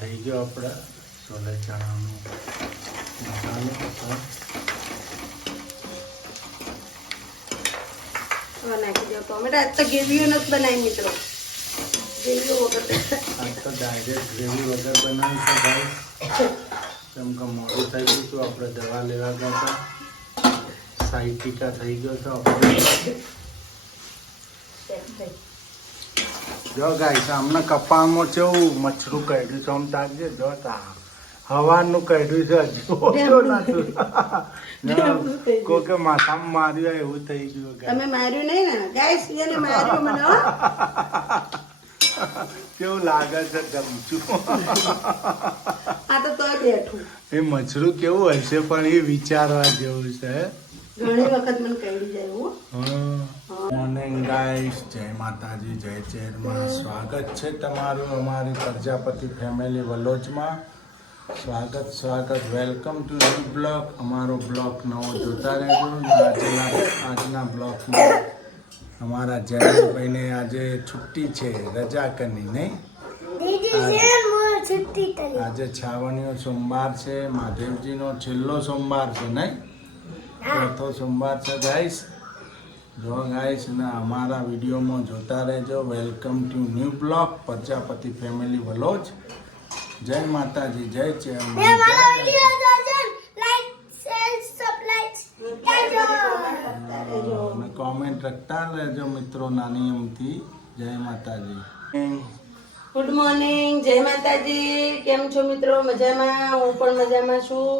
થઈ ગયો આપણે છોલે ચણાનો મસાલો. નાખી દો ટોમેટા. આજ તો ગ્રેવીઓ નથી બનાવી મિત્રો, ગ્રેવીઓ વગર. આજ તો ડાયરેક્ટ ગ્રેવી વગર બનાવી છે ગાઈસ, કેમ કે મોડું થઈ ગયું હતું. આપણે દવા લેવા ગયા હતા, સાઈ ટીકા થઈ ગયો તો આપણે. જો ગાઈસ આમને કપાળમાં કેવું મચ્છરું કાઢ્યું છે, આમ તાકજે. જો તા હવાનું કાઢ્યું છે, કોકે માથામાં માર્યું હોય એવું થઈ ગયું. તમે માર્યું નહીં ને ગાઈસ, એને માર્યું મને. કેવું લાગે છે ગમતું. આ તો બેઠું એ મચ્છરું કેવું હશે પણ એ વિચારવા જેવું છે. ઘણી વખત મને કહી જાય હું. મોર્નિંગ ગાઈસ, જય માતાજી, જય ચેરમાં. સ્વાગત છે તમારું અમારી પ્રજાપતિ ફેમિલી વલોચમાં. સ્વાગત, વેલકમ ટુ ન્યુ બ્લોગ. અમારો બ્લોગ નવો જોતા રહેજો. આજના બ્લોગમાં અમારા જયભાઈને આજે છુટ્ટી છે, રજા કરી નહીં. આજે છાવણીઓ સોમવાર છે, મહાદેવજીનો છેલ્લો સોમવાર છે નહીં, ચોથો સોમવાર છે ગાઈસ. જો ગાઈસ ને અમારા વિડીયોમાં જોતા રહેજો. Welcome to new blog Prajapati family વલોચ. જય માતાજી, જય ચેર. કોમેન્ટ રખતા રહેજો મિત્રો નાની એમથી. જય માતાજી. ગુડ મોર્નિંગ, જય માતાજી. કેમ છો મિત્રો? મજામાં? હું પણ મજામાં છું.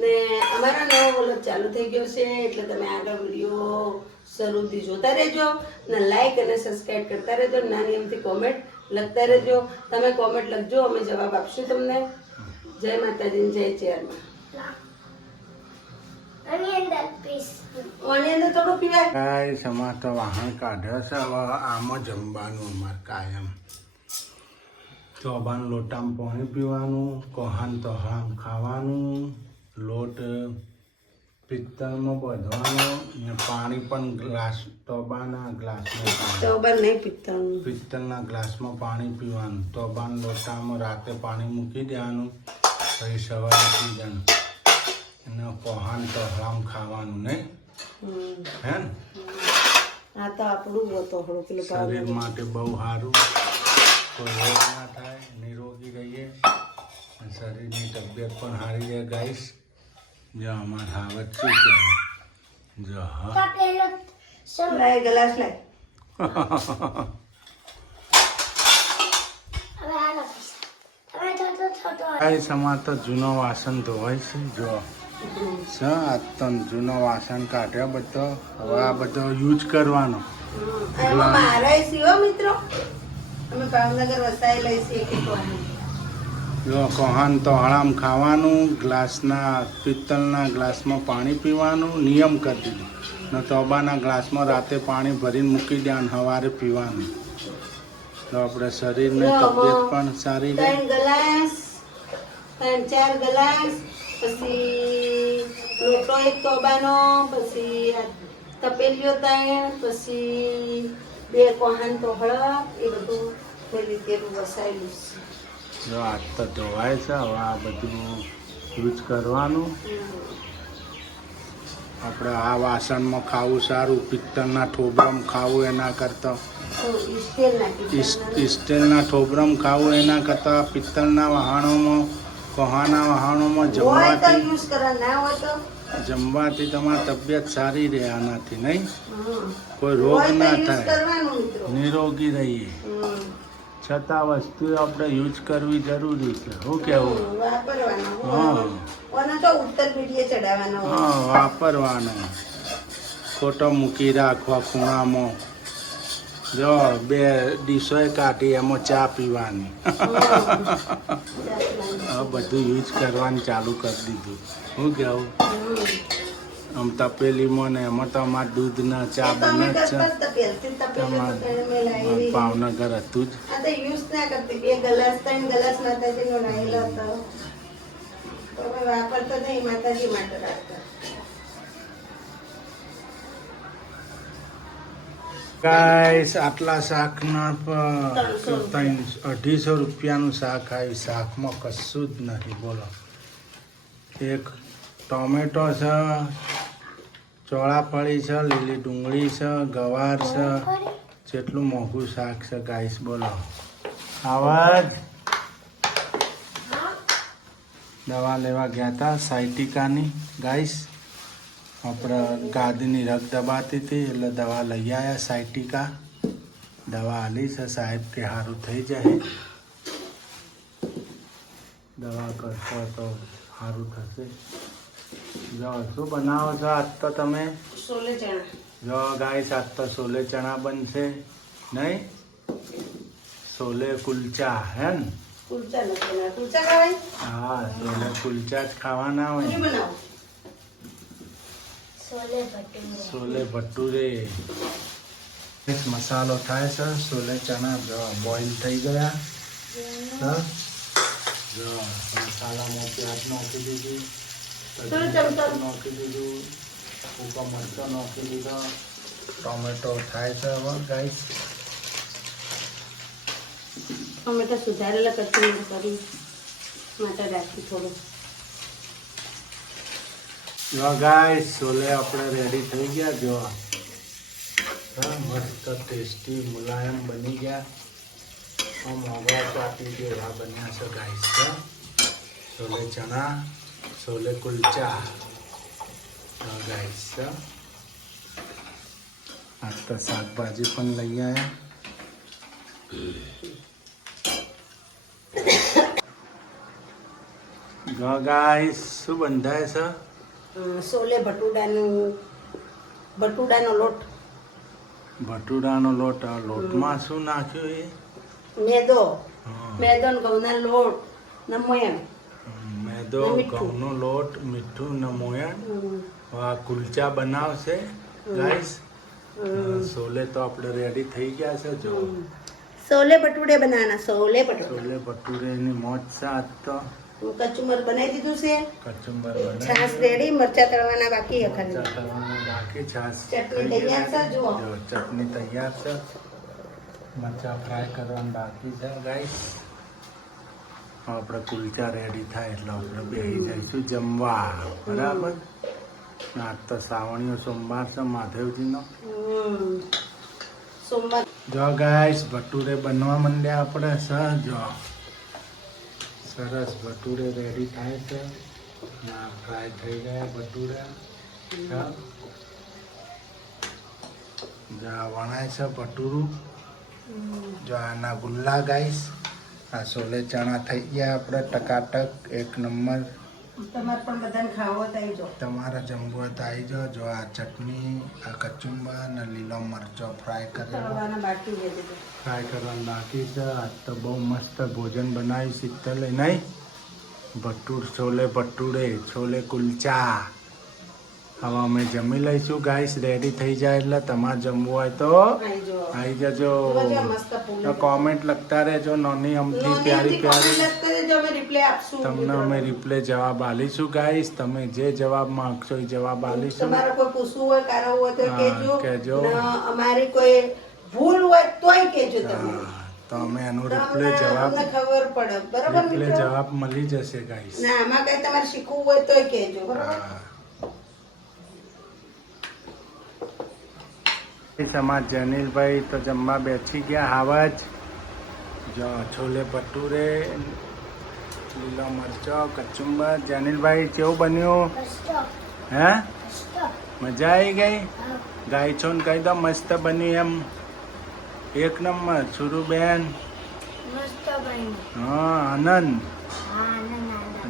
ને અમારા નવો વ્લોગ ચાલુ થઈ ગયો છે, એટલે તમે આગળ વિડીયો શરૂથી જોતા રહેજો ને લાઈક અને સબસ્ક્રાઈબ કરતા રહેજો. નાની એમથી કોમેન્ટ લખતા રહેજો. તમે કોમેન્ટ લખજો, અમે જવાબ આપશું તમને. જય માતાજી, જય ચેરમાં. અંદર થોડું પીવાય. ગાઈસ અમાર તો વાહન કાઢ્યો છે. હવે આમાં જમવાનું અમારે કાયમ. ચોબાન લોટામાં પાણી પીવાનું, કોહાન તો હરામ ખાવાનું, લોટ પિત્તળમાં બાંધવાનો ને પાણી પણ ગ્લાસ ટોબાના ગ્લાસમાં પિત્તળના ગ્લાસમાં પાણી પીવાનું. ટોબાન લોટામાં રાતે પાણી મૂકી દેવાનું, પછી સવારે પી દેવાનું. અને કોહાન તો હરામ ખાવાનું નહીં, હે ને? આ તો આપણું શરીર માટે બહુ સારું, કોઈ રોગ ના થાય, નિરોગી રહીએ, શરીરની તબિયત પણ સારી રહે ગાઈસ. જો અમારે હાવત શું કે જો ગ્લાસ લાય. ગાઈસ અમારે તો જૂનો વાસણ ધોવાય છે. જો આ તો જૂનો વાસણ કાઢ્યો બધો. હવે આ બધો યુઝ કરવાનો. મારા સિવો મિત્રો, અમે ભાવનગર વસાયેલા છીએ. જો કોહાન તો હરામ ખાવાનું, ગ્લાસના પિત્તળના ગ્લાસમાં પાણી પીવાનું નિયમ કરી દીધું ને તોબાના ગ્લાસમાં રાતે પાણી ભરીને મૂકી દેવાનું, સવારે પીવાનું. તો આપણે શરીરને તબિયત પણ સારી રહે. 3 ગ્લાસ 4 ગ્લાસ, પછી લોટો 1 તોબાનો, પછી તપેલીઓ 3, પછી 2 કોહાન તો હળદ, એ બધું એ રીતે વસાયેલું છે. જો આજ તો ધોવાય છે. હવે આ બધું યુઝ કરવાનું. આપણે આ વાસણમાં ખાવું સારું, પિત્તળના ઠોબરામાં ખાવું એના કરતાં, સ્ટીલના ઠોબરામાં ખાવું એના કરતાં પિત્તળના વહાણોમાં, કોહાના વહાણોમાં જમવાથી તમારી તબિયત સારી રહે. આનાથી નહીં કોઈ રોગ ના થાય, નિરોગી રહીએ. છતાં વસ્તુ આપણે યુઝ કરવી જરૂરી છે. શું કેવું? વાપરવાનો, ખોટો મૂકી રાખવા ખૂણામાં. જો 2 ડીશોય કાઢી એમાં ચા પીવાની. હવે બધું યુઝ કરવાનું ચાલુ કરી દીધું. શું કેવું? આમ તપેલીમાં ને એમાં તો અમારે દૂધના ચા બને જ છે. ભાવનગર હતું જ. વાપરતો નહીં, માતાજી માટે રાખતા. ગાઈસ આટલા શાકના 300 250 રૂપિયાનું શાક આવ્યું. શાકમાં કશું જ નથી બોલો. એક ટોમેટો છે, ચોળાફળી છે, લીલી ડુંગળી છે, ગવાર છે. જેટલું મોંઘું શાક છે ગાઈસ બોલો. આવાજ દવા લેવા ગયા હતા સાયટિકાની ગાઈસ. આપણે ગાદીની રગ દબાતી હતી એટલે દવા લઈ આવ્યા સાયટિકા. દવા આલી છે સાહેબ કે સારું થઈ જાય. દવા કરશો તો સારું થશે. જો શું બનાવો છો આજ તો તમે? છોલે ચણા. જો ગાઈસ આજ તો છોલે ચણા બનશે નહીં, છોલે કુલચા હે ને? કુલચા નથી બનાવ્યા. કુલચા ખાવાય? હા છોલે કુલચા જ ખાવાના હોય. શું બનાવો? છોલે ભટુરે. મસાલો થાય છે. છોલે ચણા જો બોઇલ થઈ ગયા. જો મસાલામાં પ્યાજ નાખી દીધી, નાખી દીધું, સૂકા મરચાં નાખી દીધા, ટોમેટો થાય છે હવે ગાઈસ. ટોમેટો સુધારેલા કચુંબર કરી માટે રાખી થોડું. જો ગાઈસ છોલે આપણે રેડી થઈ ગયા. જો હા મસ્ત ટેસ્ટી મુલાયમ બની ગયા. મોગરા ચાટી જેવા બન્યા છે ગાઈસ. છોલે ચણા, છોલે કુલચા ગાઈસ. આજ તો શાકભાજી પણ લઈ આવ્યા. જો ગાઈસ શું બંધાય છે? છોલે ભટુડાનો લોટ. ભટુડાનો લોટ. લોટમાં શું નાખ્યું એ? મેદો. હા. મેદો ને ઘઉંના લોટ ને મોયણ. મેદો, મીઠું. ઘઉંનો લોટ, મીઠું ને મોયણ. આ કુલચા બનાવશે ગાઈસ. છોલે તો આપણે રેડી થઈ ગયા છે. જો છોલે ભટુડે બનાવવાના. છોલે ભટુડે. છોલે ભટુરેની મોજ છે આજ તો. કચુંબર બનાવી દીધું છે. કચુંબર છાશ રેડી. મરચા તળવાના બાકી ખાલી. બાકી છાશ ચટણી થઈ તૈયાર છે, ગયા. જુઓ. જો ચટણી તૈયાર છે. મરચા ફ્રાય કરવાનું બાકી છે ગાઈસ. આપણે કુલચા રેડી થાય એટલે આપણે બેસી જઈશું જમવા. બરાબર. આજ તો શ્રાવણીયો સોમવાર છે મહાદેવજીનો. સોમવાર. જો ગાઈસ ભટુરે બનવા માંડ્યા આપણે સર. જો સરસ ભટુરે રેડી થાય છે. ફ્રાય થઈ ગયા ભટુરા. જો વણાય છે ભટુરું. જો આના ગુલ્લા ગાઈસ. આ છોલે ચણા થઈ ગયા આપણે ટકાટક એક નંબર. તમારે પણ બધાને ખાવો તો આવી જાઓ. તમારે જમવું હોય તો આવી જાઓ. જો આ ચટણી, આ કચુંબર અને લીલો મરચો ફ્રાય કરેલો. તળવાના બાકી છે બધું. ફ્રાય કરવાનું બાકી છે. આજ તો બહુ મસ્ત ભોજન બનાવી શીતલે નહીં? છોલે ભટુરે, છોલે કુલચા. હવે અમે જમી લઈશું ગાઈસ. રેડી થઈ જાય એટલે તમારે જમવું હોય તો આવી જાઓ. આવી જજો. જોજો મસ્ત પૂરી. કોમેન્ટ લખતા રહેજો. નાની અમથી પ્યારી પ્યારી. અમે રિપ્લે આપશું. તમને અમે રિપ્લે જવાબ આલીશું ગાઈસ. તમે જે જવાબ માંગશો એ જવાબ આલીશું. તમારે કોઈ પૂછવું હોય કારવું હોય તો હા, કહેજો. કહેજો. ને અમારી કોઈ ભૂલ હોય તોય કહેજો તમે. તો અમે એનો તો રિપ્લે અમને જવાબ ખબર પડે. બરાબર રિપ્લે મિત્રો? જવાબ મળી જશે ગાઈસ. ના આમાં કઈ તમારે શીખવું હોય તોય કહેજો. બરાબર? સમાજ જનીલભાઈ તો જમવા બેસી ગયા. હાવજ જો છોલે ભટુરે, લીલો મરચો, કચુંબર. જનીલભાઈ કેવું બન્યું? હે મજા આવી ગઈ? ગાય છો ને કહી દો મસ્ત બન્યું એમ. એક નંબર. છુરુબેન? હા આનંદ.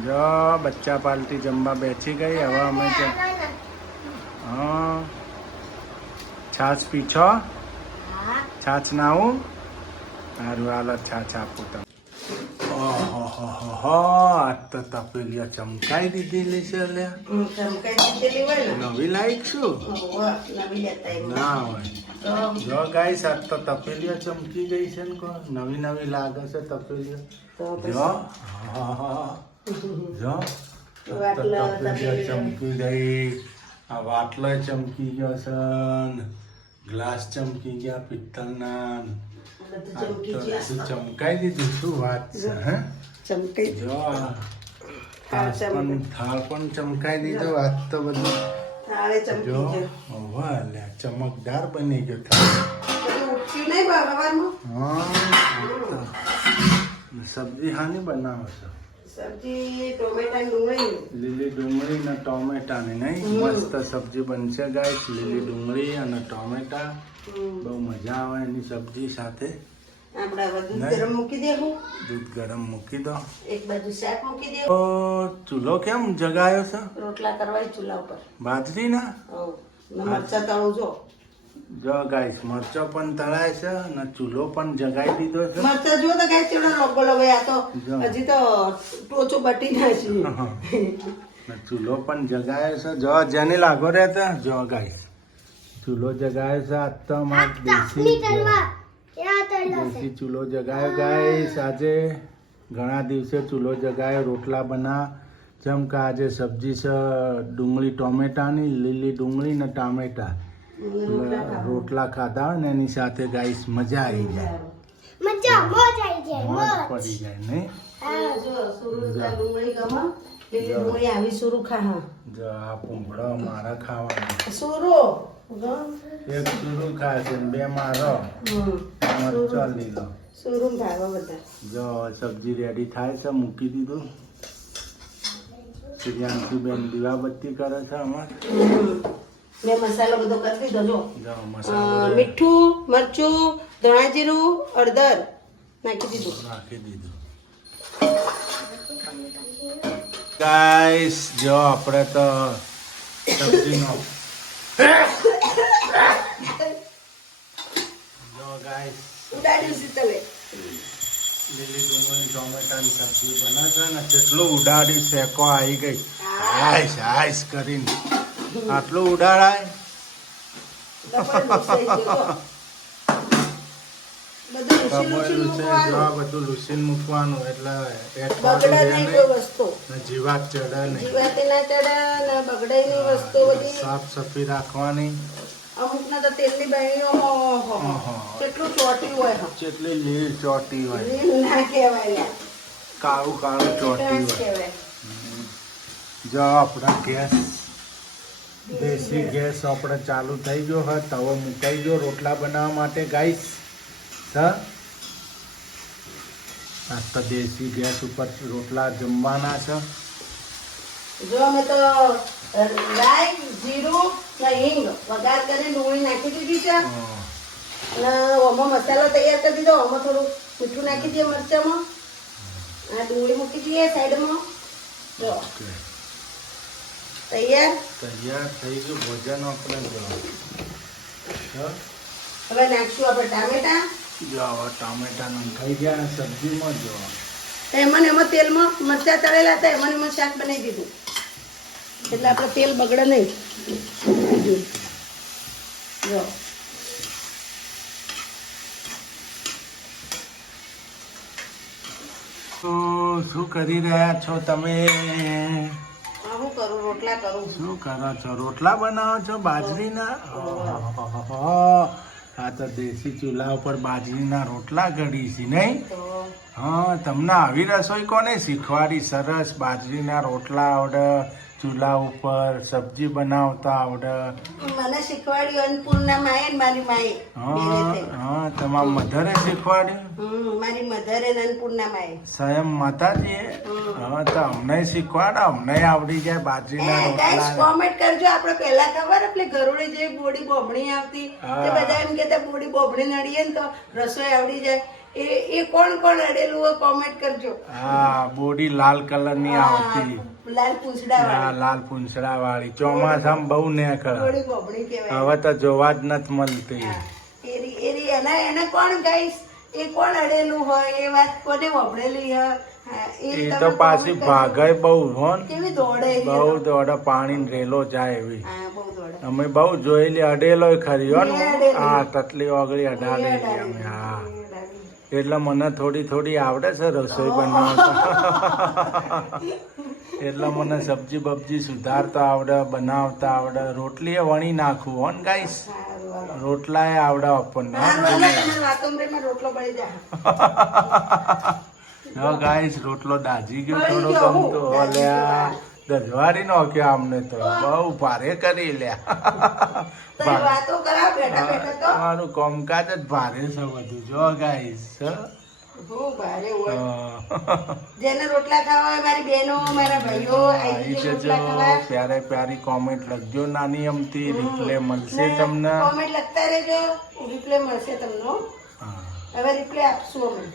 જો બચ્ચા પાર્ટી જમવા બેસી ગઈ. હવે અમે હા છાશ પીછો? છાશ ના આવું? સારું હાલો છાશ આપું તમે. ઓહો આજ તો તપેલીઓ ચમકાઈ દીધી છે. લે ચમકાઈ દીધેલી હોય ને. નવી લાઈક શું વાહ, નવી લેતા આવી. ના હોય. જો ગાઈસ આજ તો તપેલીઓ ચમકી ગઈ છે ને. નવી નવી લાગે છે તપેલીઓ. તો જો જો તપેલીઓ ચમકી ગઈ. આ વાટલો ચમકી ગયો છે ને. ગ્લાસ ચમકી ગયા પિત્તળના. બધું ચમકી આ ગયા. તો ચમકાઈ દીધું. શું વાત છે હે? ચમકી જો આ થાળ પણ ચમકાઈ દીધો. આજ તો બધું થાળે ચમકી જો ગયો. વાહ લે, ચમકદાર બની ગયો થાળ. બધું ઉઠ્યું નહીં સવારમાં? હા સબ્જી હાની બનાવો છો? સબ્જી ટોમેટા ડુંગળી. લીલી ડુંગળી અને ટોમેટાની નહીં? મસ્ત સબ્જી બનશે ગાઈસ. લીલી ડુંગળી અને ટોમેટા બહુ મજા આવે એની સબ્જી સાથે. આપણે હવે દૂધ ગરમ મૂકી દેવું. દૂધ ગરમ મૂકી દો. એક બાજુ શાક મૂકી દેવું. તો ચૂલો કેમ જગાયો છે? રોટલા કરવા ચૂલા ઉપર. બાજરીના? હવ. ને મરચાં તળું જો. જો ગાઈસ મરચો પણ તળાય છે અને ચૂલો પણ જગાઈ દીધો છે. મરચાં જો તો ગાય ચેવડો લોગો લોગો આ તો જો. હજી તો ટોચો બટી નાખી. ને ચૂલો પણ જગાયો છે. જો જેની લાગો રે તો જો ગાઈસ ચૂલો જગાયો છે. આજ તો અમાર દેશી ચૂલો જગાયો ગાઈસ. આજે ઘણા દિવસે ચૂલો જગાયો. રોટલા બના જેમ કે આજે સબ્જી છે ડુંગળી ટોમેટાની, લીલી ડુંગળી ને ટામેટા. રોટલા ખાધા હોય ને એની સાથે ગાઈસ મજા આવી જાય. મોજ પડી જાય નહીં? જો સુરુખા ડુંગળી ગમે. લીલી ડુંગળી આવી સુરુખા. હા જો આ પૂંભળો મારા ખાવાનો. સુરો એક સુરુ ખાય છે ને બે મારો. મરચો લીલો. સુરું ભાવે બધા. જો સબ્જી રેડી થાય છે. મૂકી દીધું. પ્રિયાંશી બેન દીવાબત્તી કરે છે અમાર. મેં મસાલો બધો કરી દીધો જો. જો મસાલો મીઠું, મરચું, ધણા જીરું, હળદર નાખી દીધું. નાખી દીધું. ગાઈસ જો આપણે તો સબ્જીનો જો ગાઈસ ઉડાડ્યું શીતલે. લીલી ડુંગળી ટોમેટાની સબ્જી બને છે ને કેટલું ઉડાડી શેકો આવી ગઈ. હાઈશ હાઈશ કરીને આટલું ઉડાડાય. બધું બધું લૂસીને મૂકવાનું એટલે બગડે નહીં કોઈ વસ્તુ. જીવાત ચડે નહીં. જીવાતે ના ચડે ને બગડે નહીં વસ્તુ બધી. સાફ સફાઈ રાખવાની. અમુક ના તો તેલની બહેણીઓમાં કેટલું ચોટી હોય. જેટલી લીલ ચોટી હોય. લીલ ના કહેવાય. કાળું કાળું ચોટી હોય. કહેવાય. જો આપણા ગેસ દેશી ગેસ આપણે ચાલુ થઈ ગયો હોય. તવો મુકાઈ ગયો રોટલા બનાવવા માટે ગાઈસ. આ તો દેશી ગેસ ઉપર રોટલા જમવાના છે. જો અમે તો રાઈ, જીરું ને હિંગ વઘાર કરી ડુંગળી નાખી દીધી છે. અને આમાં મસાલો તૈયાર કરી દીધો. આમાં થોડું મીઠું નાખી દઈએ મરચામાં. આ ડુંગળી મૂકી દઈએ સાઈડમાં. જો તૈયાર થઈ ગયું ભોજન આપણે. જો હવે નાખશું આપણે ટામેટા. જો હવે ટામેટા નખાઈ ગયા સબ્જીમાં. જો એમાં તેલમાં મરચાં તળેલા હતા એમાં શાક બનાવી દીધું એટલે આપણે તેલ બગડે નહીં. જો તો શું કરી રહ્યા છો તમે? હું કરું રોટલા કરું. શું કરો છો? રોટલા બનાવો છો બાજરીના? આ તો દેશી ચૂલા ઉપર બાજરીના રોટલા ઘડી છે નહીં? તો હા તમને આવી રસોઈ કોને શીખવાડી? સરસ બાજરીના રોટલા આવડે, ચૂલા ઉપર સબ્જી બનાવતા આવડે. મને શીખવાડ્યું અન્નપૂર્ણા માએ ને મારી માએ. હા તમારા મધરે શીખવાડ્યું? મારી મધર અને અન્નપૂર્ણા માએ. સ્વયં માતાજીએ? હા તો અમને શીખવાડો. અમને આવડી જાય બાજરીના રોટલા. કોમેન્ટ કરજો. આપણે પહેલા ખબર આપણે ગરોળી જેવી બોડી બોબણી આવતી તે બધા એમ કહેતા બોડી બોબણી નડીએ ને તો રસોઈ આવડી જાય. એ કોણ કોણ અડેલું હોય કોમેન્ટ કરજો. હા બોડી લાલ કલર ની આવતી. લાલ પૂંછડા વાળી. લાલ પૂંછડા વાળી ચોમાસામાં બહુ નેકળ. બોડી બોબણી કહેવાય. હવે તો જોવા જ નથી મળતી. એને કોણ ગાઈસ એ કોણ અડેલું હોય એ વાત કોને વપડેલી હોય. એ તો પાછી ભાગે બહુ હો ને. કેવી દોડે. બહુ દોડે. પાણી રેલો જાય એવી. હા બહુ દોડે. અમે બહુ જોયેલી. અડેલો ખરી હો ને. મેં અડેલી. હા તતલી ઓગળી અડાડેલી અમે. હા એટલે મને થોડી થોડી આવડે છે રસોઈ બનાવતા. એટલે મને સબ્જી બબ્જી સુધારતા આવડે, બનાવતા આવડે. રોટલી વણી નાખું હો ને ગાઈસ. રોટલા એ આવડે આપણને હારું હાલો, તમારી વાતોમાં રોટલો બળી જાય. ગાઈસ રોટલો દાજી ગયો બળી થોડો ગયો, હું ગમતો દાજી ગયો. અલ્યા દજવારી નાખ્યો અમને તો બહુ ભારે કરી લ્યા તમે વાતો કરાવો બેઠા બેઠા તો મારું કામકાજ જ ભારે છે બધું જો ગાઈસ બહુ ભારે હોય. જેને રોટલા ખાવા હોય મારી બહેનો મારા ભાઈઓ આવી જજો રોટલા ખાવા. પ્યારે પ્યારી કોમેન્ટ લખજો નાની અમથી રિપ્લે મળશે તમને કોમેન્ટ લખતા રહેજો, રિપ્લે મળશે તમને. હા. હવે રિપ્લે આપશું અમે.